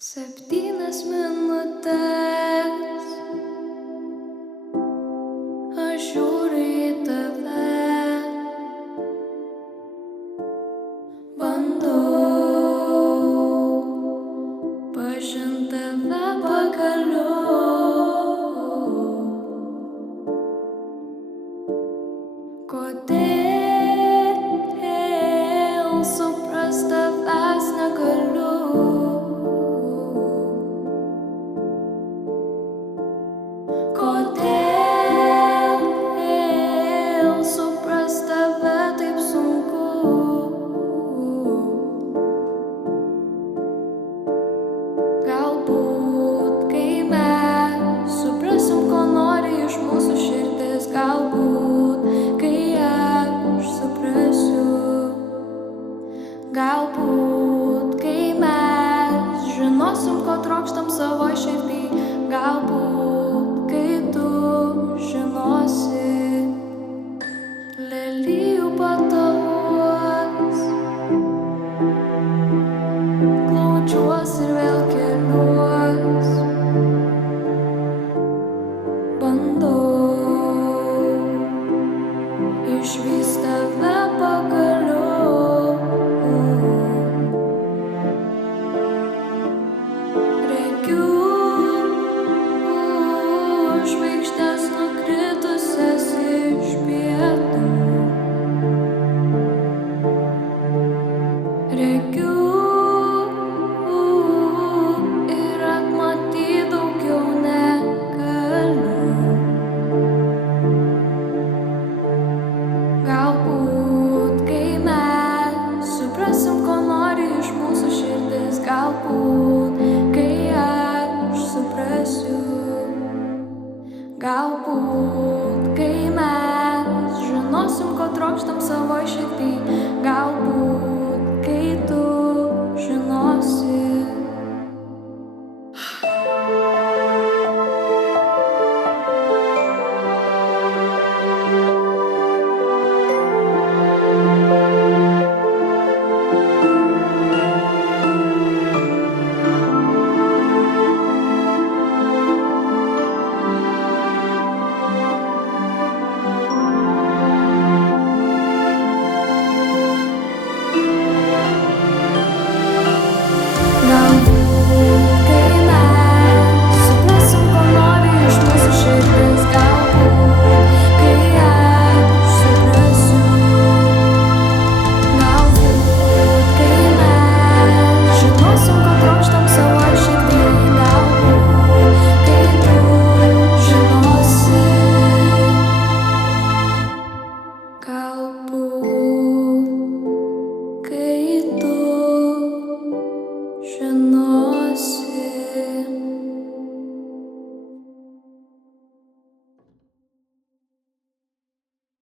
7 minutes aš žiūriu į tave, bandau pažint tave pagaliau. Kodėl suprast tavęs negaliu? Kodėl suprast tave taip sunku? Galbūt, kai mes suprasim, ko nori iš mūsų širdis, galbūt, kai aš suprasiu, galbūt, kai mes žinosim, ko trokštam savo širdį, galbūt, kai tu žinosi, lelijų pataluos, glaudžiuos ir vėl keliuos, bandau išvyst tave pagaliau. Regiu žvaigždes nukritusias iš pietų. Regiu ir atmatyt daugiau negaliu. Galbūt, kai mes suprasim, ko nori iš mūsų širdis, galbūt